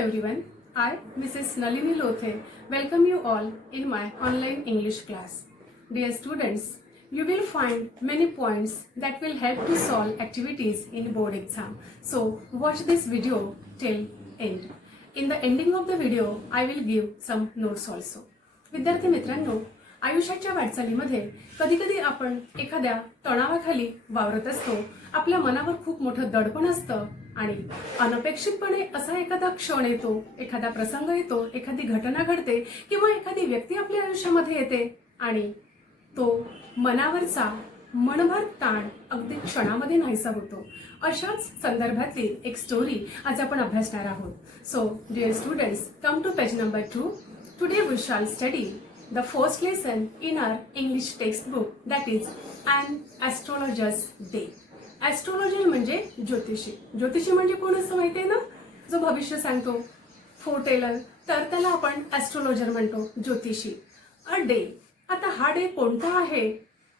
everyone, I, Mrs. Nalini Lothe, welcome you all in my online English class. Dear students, you will find many points that will help to solve activities in board exam. So watch this video till end. In the ending of the video, I will give some notes also. विद्यार्थी मित्रांनो, आयुष्याच्या वाटचालीमध्ये कधी कधी आपण एखाद्या तणावाखाली वावरत असतो. आपल्या मनावर खूप मोठं दडपण असतं आणि अनपेक्षितपणे असा एखादा क्षण येतो, एखादा प्रसंग येतो, एखादी घटना घडते किंवा एखादी व्यक्ती आपल्या आयुष्यामध्ये येते आणि तो मनावरचा मनभर ताण अगदी क्षणामध्ये नाहीसा होतो. अशाच संदर्भातली एक स्टोरी आज आपण अभ्यासणार आहोत. So dear students, come to page number 2. Today we shall study the first lesson in our English textbook, that is An Astrologer's Day. Astrologer म्हणजे ज्योतिषी. ज्योतिषी म्हणजे कोण असं माहिती आहे ना? जो भविष्य सांगतो, फोरटेलर, तर त्याला आपण ॲस्ट्रोलॉजर म्हणतो, ज्योतिषी. A day. आता हा डे कोणता आहे?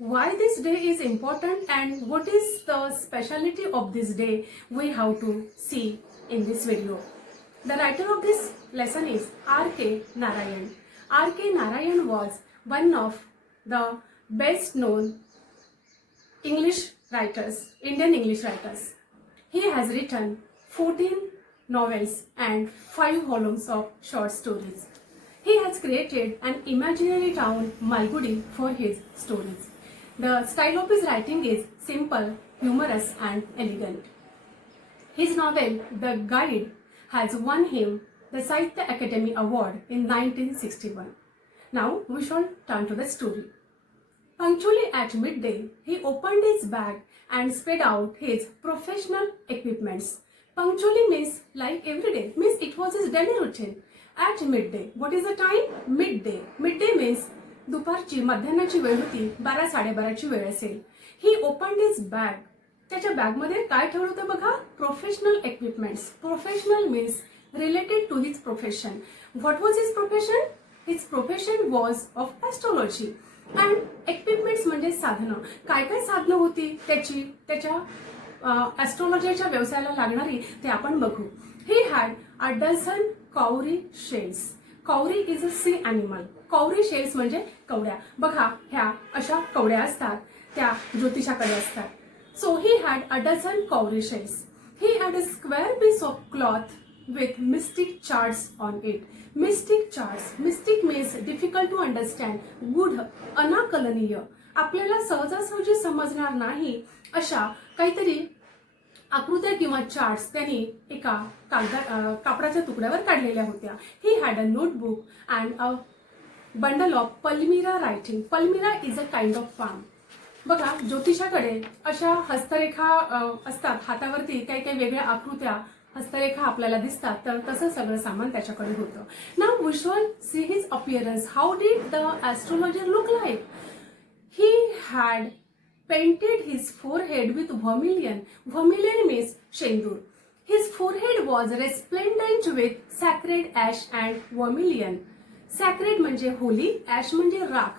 Why this day is important and what is the speciality of this day? We have to see in this video. The writer of this lesson is R.K.Narayan. R.K.Narayan was one of the best known English writers, Indian English writers. He has written 14 novels and 5 volumes of short stories. He has created an imaginary town, Malgudi, for his stories. The style of his writing is simple, humorous and elegant. His novel, The Guide, has won him the Sahitya Academy Award in 1961. Now we shall turn to the story. Punctually at midday, he opened his bag and spread out his professional equipments. Punctually means like every day, means it was his daily routine. At midday, what is the time? Midday. Midday means दुपारची मध्यान्हाची वेळ होती, 12-12:30ची वेळ असेल. He opened his bag. त्याच्या बॅगमध्ये काय ठेवलं होतं बघा? Professional equipments. Professional means related to his profession. What was his profession? His profession was of astrology. And equipments म्हणजे साधनं. काय काय साधनं होती त्याच्या ॲस्ट्रोलॉजीच्या व्यवसायाला लागणारी ते आपण बघू. ही हॅड अ डझन कौरी शेल्स. कौरी इज अ सी ॲनिमल. कौरी शेल्स म्हणजे कवड्या. बघा, ह्या अशा कवड्या असतात, त्या ज्योतिषाकडे असतात. So he had a dozen cowrie shells. He had a square piece of cloth with mystic charts on it. Mystic charts. Mystic means difficult to understand. गूढ, अनाकलनीय, आपल्याला सहजासहजी समजणार नाही अशा काहीतरी आकृत्या किंवा चार्ट्स त्यांनी एका कापडाच्या तुकड्यावर काढलेल्या होत्या. He had a notebook and a bundle of palmyra writing. Palmyra is a kind of palm. बघा, ज्योतिषाकडे अशा हस्तरेखा असतात हातावरती, काही काही वेगळ्या आकृत्या हस्तरेखा आपल्याला दिसतात, तर तसं सगळं सामान त्याच्याकडे होतं. Now we shall see his appearance. How did the astrologer look like? He had painted his forehead with vermilion. Vermilion means शेंदूर. His forehead was resplendent with sacred ash and vermilion. Sacred म्हणजे holy, ash म्हणजे राख,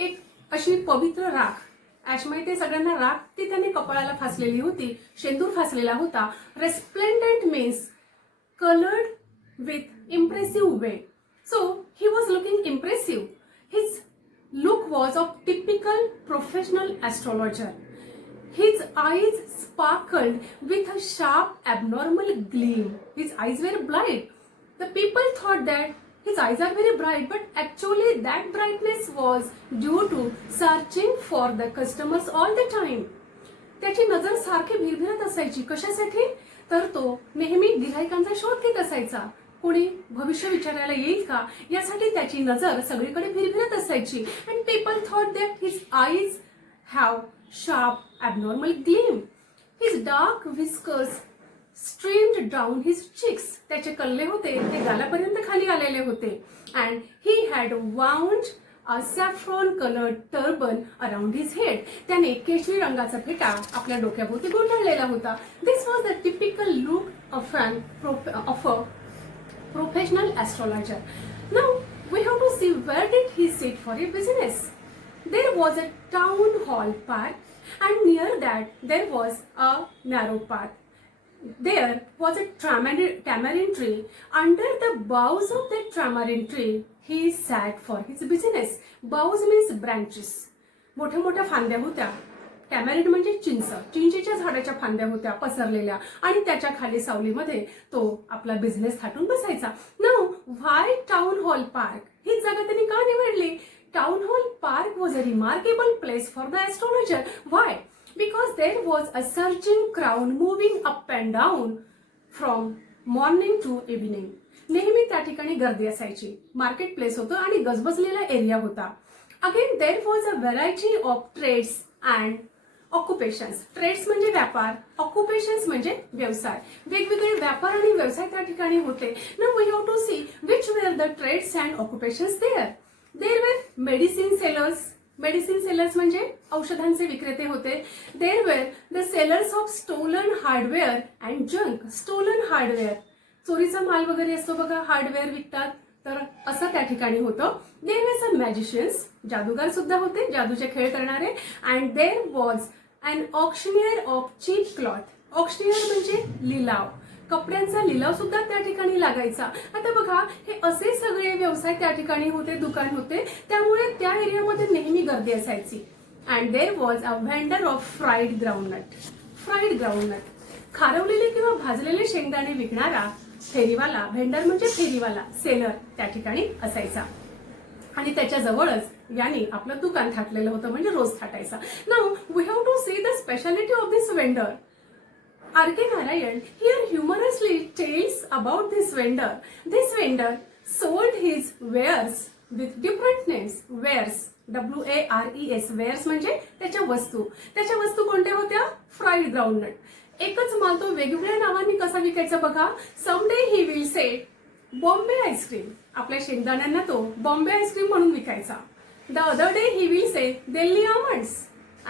एक अशी पवित्र राख. Ash माहिती सगळ्यांना, राख, ती त्याने कपाळाला फासलेली होती, शेंदूर फासलेला होता. Resplendent means coloured with impressive way. So he was looking impressive. His look was of typical professional astrologer. His eyes sparkled with a sharp abnormal gleam. His eyes were bright. The people thought that his eyes are very bright, but actually that brightness was due to searching for the customers all the time. त्याची नजर सारखी भिरभिरत असायची. कशासाठी? तर तो नेहमी गिऱ्हाईकांचा शोध घेत असायचा. कोणी भविष्य विचारायला येईल का यासाठी त्याची नजर सगळीकडे भिरभिरत असायची. And people thought that his eyes have sharp abnormal gleam. His dark whiskers streamed down his cheeks. त्याचे कल्ले होते ते गालापर्यंत खाली आलेले होते. And he had wound a saffron colored turban around his head. त्याने केशरी रंगाचा फेटा आपल्या डोक्याभोवती गुंडाळलेला होता. This was the typical look of a professional astrologer. Now we have to see where did he sit for a business. There was a town hall park and near that there was a narrow path. there was a tamarind tree. Under the boughs of that tamarind tree, he sat for his business. Boughs means branches. मोठ्या मोठ्या फांद्या होत्या. Tamarind म्हणजे चिंचेच्या झाडाच्या फांद्या होत्या पसरलेल्या आणि त्याच्या खाली सावलीमध्ये तो आपला बिझनेस थाटून बसायचा. Now why town hall park ही जागा त्यांनी का निवडली? Town hall park was a remarkable place for the astrologer. Why? Because there was a surging crowd moving up and down from morning to evening. नेहमी त्या ठिकाणी गर्दी असायची. मार्केट प्लेस होतं आणि गजबजलेला एरिया होता. Again there was a variety of trades and occupations. Trades म्हणजे व्यापार, ऑक्युपेशन्स म्हणजे व्यवसाय. वेगवेगळे व्यापार आणि व्यवसाय त्या ठिकाणी होते. Now we have to see which were the trades and occupations there. There were medicine sellers. Medicine sellers म्हणजे औषधांचे विक्रेते होते. There were the sellers of stolen hardware and junk. Stolen hardware, चोरीचा माल वगैरे असतो बघा, हार्डवेअर विकतात, तर असं त्या ठिकाणी होतं. देर वेर सम मॅजिशियन्स, जादूगार सुद्धा होते, जादूचे खेळ करणारे. And there was an auctioneer of cheap cloth. Auctioneer म्हणजे लिलाव, कपड्यांचा लिलाव सुद्धा त्या ठिकाणी लागायचा. आता बघा, हे असे सगळे व्यवसाय त्या ठिकाणी होते, दुकान होते, त्यामुळे त्या एरियामध्ये नेहमी गर्दी असायची. And there was a vendor of fried groundnut. Fried groundnut, खारवलेले किंवा भाजलेले शेंगदाणे विकणारा फेरीवाला, व्हेंडर म्हणजे फेरीवाला, सेलर त्या ठिकाणी असायचा. आणि त्याच्या जवळच याने आपलं दुकान थाटलेलं होतं, म्हणजे रोज थाटायचा. Now we have to see the speciality of this vendor. R.K.Narayan here humorously tells about this vendor. This vendor sold his wares with different names. Wares, W-A-R-E-S. wares म्हणजे त्याच्या वस्तू. त्याच्या वस्तू कोणत्या होत्या? Fried groundnut. एकच माल तो वेगवेगळ्या नावांनी कसा विकायचा बघा. Someday he will say Bombay ice cream. आपल्या शेंगदाण्यांना तो बॉम्बे आईस्क्रीम म्हणून विकायचा. The other day he will say Delhi almonds.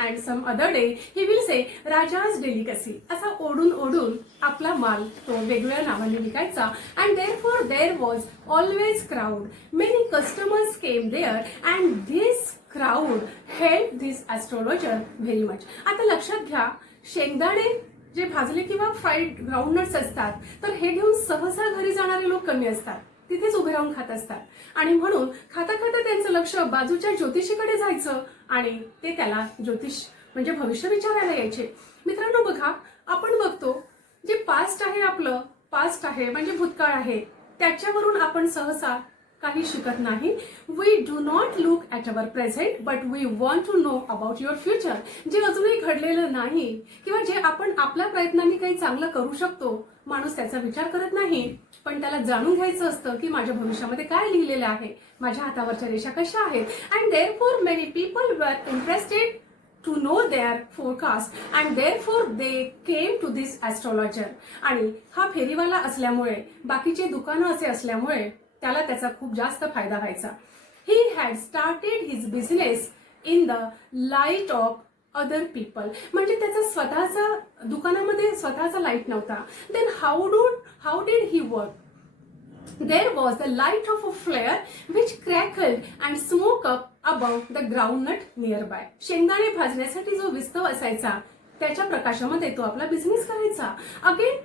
And some other day he will say Raja's delicacy. असा ओढून ओढून आपला माल तो वेगवेगळ्या नावाने विकायचा. And therefore there was always crowd. Many customers came there and this crowd helped this astrologer very much. आता लक्षात घ्या, शेंगदाणे जे भाजले किंवा फ्राईड ग्राउंडनट्स असतात, तर हे घेऊन सहसा घरी जाणारे लोक कमी असतात, तिथेच उभे राहून खात असतात. आणि म्हणून खाता खाता त्यांचं लक्ष बाजूच्या ज्योतिषीकडे जायचं आणि ते त्याला ज्योतिष म्हणजे भविष्य विचारायला यायचे. मित्रांनो बघा, आपण बघतो जे पास्ट आहे, आपलं पास्ट आहे म्हणजे भूतकाळ आहे, त्याच्यावरून आपण सहसा काही शिकत नाही. We do not look at our present but we want to know about your future. जे अजूनही घडलेलं नाही किंवा जे आपण आपल्या प्रयत्नांनी काही चांगलं करू शकतो, माणूस त्याचा विचार करत नाही, पण त्याला जाणून घ्यायचं असतं की माझ्या भविष्यामध्ये काय लिहिलेलं आहे, माझ्या हातावरच्या रेषा कशा आहेत. And therefore many people were interested to know their forecast and therefore they came to this astrologer. आणि हा फेरीवाला असल्यामुळे, बाकीचे दुकानं असे असल्यामुळे त्याला त्याचा खूप जास्त फायदा व्हायचा. He had started his business in the light of other people. म्हणजे त्याचा स्वतःचा दुकानामध्ये स्वतःचा लाईट नव्हता. Then how did he work? There was the light of a flare which crackled and smoked up above the groundnut nearby. शेंगदाणे भाजण्यासाठी जो विस्तव असायचा, त्याच्या प्रकाशामध्ये तो आपला बिझनेस करायचा. Again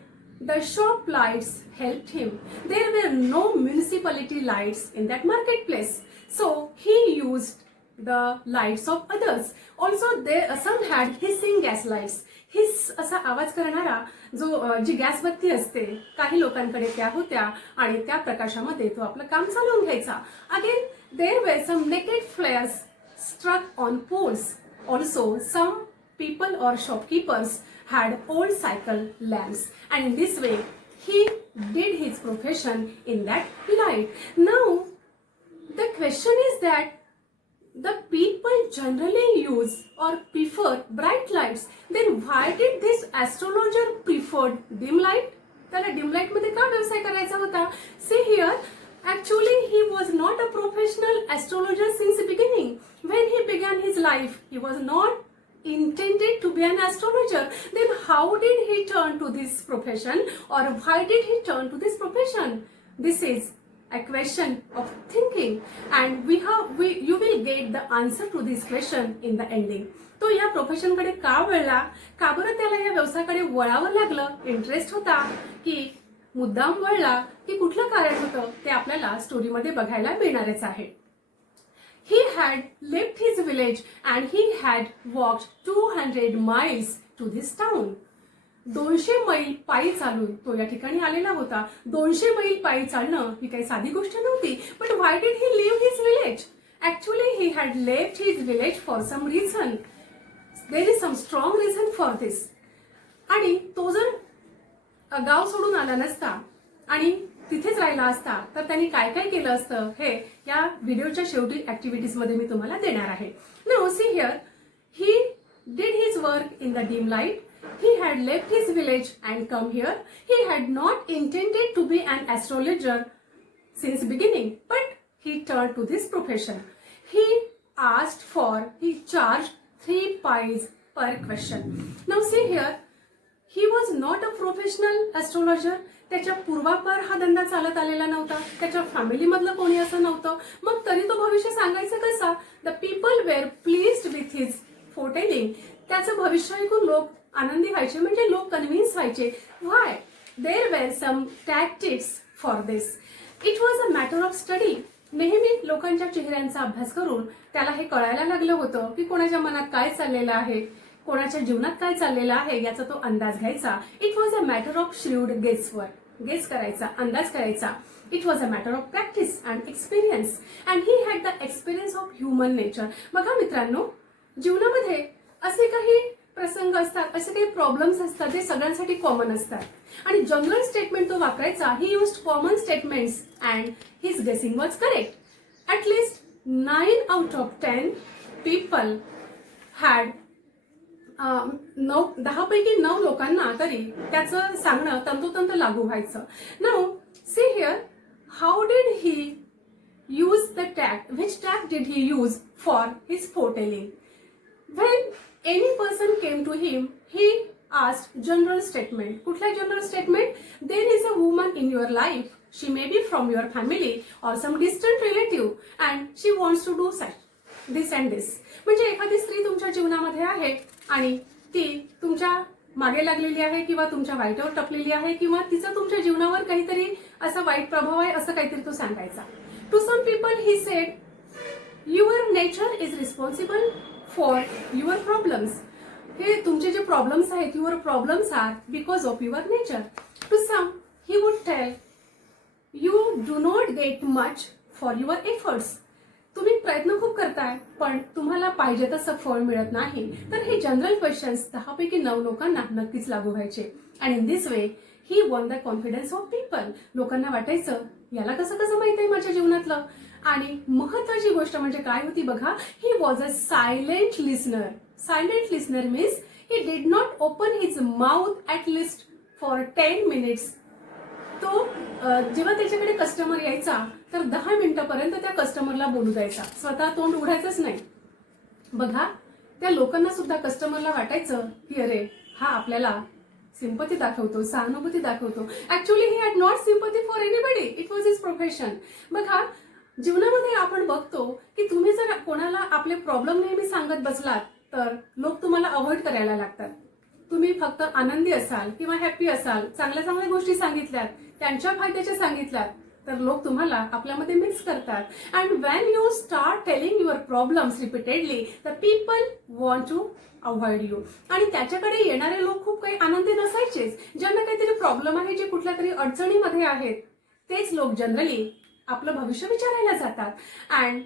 the shop lights helped him. There were no municipality lights in that marketplace, so he used the lights of others. Also there some had hissing gas lights. His असा आवाज करणारा जी गॅस बत्ती असते, काही लोकांकडे त्या होत्या आणि त्या प्रकाशामध्ये तो आपलं काम चालवून घ्यायचा. Again there were some naked flares struck on poles. Also some people or shopkeepers had old cycle lamps, and in this way he did his profession in that light. Now the question is that the people generally use or prefer bright lights. Then why did this astrologer preferred dim light? त्याला dim light मध्ये का व्यवसाय करायचा होता? See here, actually he was not a professional astrologer since the beginning. When he began his life, he was not intended to be an astrologer. Then how did he turn to this profession, or why did he turn to this profession? This is a question of thinking, and you will get the answer to this question in the ending. तो या प्रोफेशनकडे का वळला, का बरं त्याला या व्यवसायाकडे वळावं लागलं, इंटरेस्ट होता की मुद्दाम वळला की कुठलं कारण होतं, ते आपल्याला स्टोरीमध्ये बघायला मिळणारच आहे. He had left his village and he had walked 200 miles to this town. 200 मैल पायी चालून तो या ठिकाणी आलेला होता. 200 मैल पायी चालणं ही काही साधी गोष्ट नव्हती. But why did he leave his village? Actually, he had left his village for some reason. There is some strong reason for this. आणि तो जर गाव सोडून आला नसता आणि तिथेच राहिला असता तर त्यांनी काय काय केलं असतं हे या व्हिडिओच्या शेवटी ऍक्टिव्हिटीज मध्ये मी तुम्हाला देणार आहे. Now see here, he did his work in the dim light. He had left his village and come here. He had not intended to be an astrologer since beginning, but he turned to this profession. He charged 3 pies per question. Now see here, he was not a professional astrologer. त्याच्या पूर्वापार हा धंदा चालत आलेला नव्हता, त्याच्या family मधलं कोणी असं नव्हतं. मग तरी तो भविष्य सांगायचं कसा? The people were pleased with his foretelling. त्याचं भविष्य ऐकून लोक आनंदी व्हायचे, म्हणजे लोक कन्व्हिन्स व्हायचे. Why? There were some tactics for this. It was a matter of study. नेहमी लोकांच्या चेहऱ्यांचा अभ्यास करून त्याला हे कळायला लागलं होतं की कोणाच्या मनात काय चाललेलं आहे, कोणाच्या जीवनात काय चाललेलं आहे याचा तो अंदाज घ्यायचा. It was a matter of shrewd guesswork. Guess करायचा, अंदाज करायचा. It was a matter of practice and experience and he had the experience of human nature. बघा मित्रांनो, जीवनामध्ये असे काही प्रसंग असतात, असे काही प्रॉब्लेम्स असतात जे सगळ्यांसाठी कॉमन असतात आणि जनरल स्टेटमेंट तो वापरायचा. He used common statements and his guessing was correct. At least 9 out of 10 people had 10 पैकी 9 लोकांना तरी त्याचं सांगणं तंतोतंत लागू व्हायचं. Now see here, how did he use the tact? Which tact did he use for his foretelling? When any person came to him, he asked general statement. कुठला general statement? There is a woman in your life. She may be from your family or some distant relative and she wants to do this and this. म्हणजे एखादी स्त्री तुमच्या जीवनामध्ये आहे आणि ती तुमच्या मागे लागलेली आहे किंवा तुमच्या वाईटावर टपलेली आहे किंवा तिचा तुमच्या जीवनावर काहीतरी असा वाईट प्रभाव आहे असं काहीतरी तो सांगायचा. To some people he said, your nature is responsible for your problems. हे तुमचे जे प्रॉब्लेम्स आहेत, your problems are because of your nature. To some he would tell, you do not get much for your efforts. तुम्ही प्रयत्न खूप करताय पण तुम्हाला पाहिजे तसं फळ मिळत नाही. तर हे जनरल क्वेश्चन्स 10 पैकी 9 लोकांना नक्कीच लागू व्हायचे. And in this way he won the confidence of people. लोकांना वाटायचं याला कसं कसं माहित आहे माझ्या जीवनातलं. आणि महत्वाची गोष्ट म्हणजे काय होती बघा, he was a silent listener. Silent listener means he did not open his mouth at least for 10 minutes. तो जेव्हा त्याच्याकडे कस्टमर यायचा तर 10 मिनिटापर्यंत त्या कस्टमरला बोलू द्यायचा, स्वतः तोंड उघडायचंच नाही. बघा, त्या लोकांना सुद्धा कस्टमरला वाटायचं की अरे हा आपल्याला सिंपथी दाखवतो, सहानुभूती दाखवतो. Actually he had not sympathy for anybody. It was his profession. बघा, जीवनामध्ये आपण बघतो की तुम्ही जर कोणाला आपले प्रॉब्लेम नेहमी सांगत बसलात तर लोक तुम्हाला अवॉइड करायला लागतात. तुम्ही फक्त आनंदी असाल किंवा हॅप्पी असाल, चांगल्या चांगल्या गोष्टी सांगितल्यात, त्यांच्या फायद्याच्या सांगितल्यात तर लोक तुम्हाला आपल्यामध्ये मिक्स करतात. And when you start telling your problems repeatedly, the people want to avoid you. आणि त्याच्याकडे येणारे लोक खूप काही आनंदी नसायचेच. ज्यांना काहीतरी प्रॉब्लेम आहे, जे कुठल्या तरी अडचणीमध्ये आहेत, तेच लोक जनरली आपलं भविष्य विचारायला जातात. And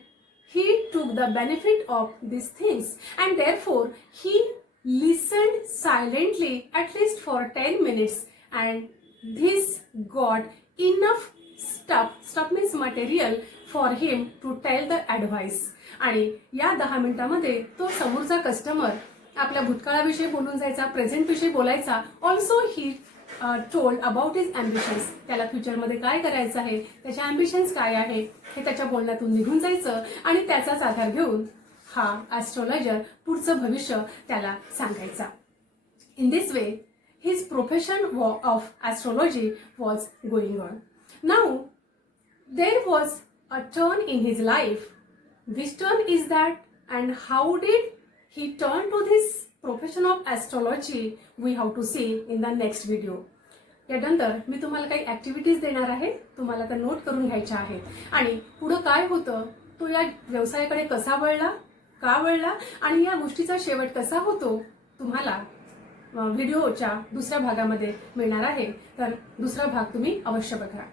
he took the benefit of this things and therefore he listened silently at least for 10 minutes and this got enough stuff means material for him to tell the advice. आणि या 10 मिनिटांमध्ये तो समोरचा customer आपल्या भूतकाळाविषयी बोलून जायचा, present विषयी बोलायचा. Also he told about his ambitions. त्याला फ्युचरमध्ये काय करायचं आहे, त्याचे अम्बिशन्स काय आहे हे त्याच्या बोलण्यातून निघून जायचं आणि त्याचाच आधार घेऊन हा ॲस्ट्रॉलॉजर पुढचं भविष्य त्याला सांगायचा. In this way his profession of astrology was going on. Now there was a turn in his life. Which turn is that and how did he turned to this profession of astrology. We have to see in the next video. यानंतर मी तुम्हाला काही activities देणार आहे, तुम्हाला त्या note करून घ्यायच्या आहेत आणि पुढे काय होतं, तो या व्यवसायाकडे कसा वळला, का वळला आणि या गोष्टीचा शेवट कसा होतो, तुम्हाला व्हिडिओच्या दुसऱ्या भागामध्ये मिळणार आहे. तर दुसरा भाग तुम्ही अवश्य बघा.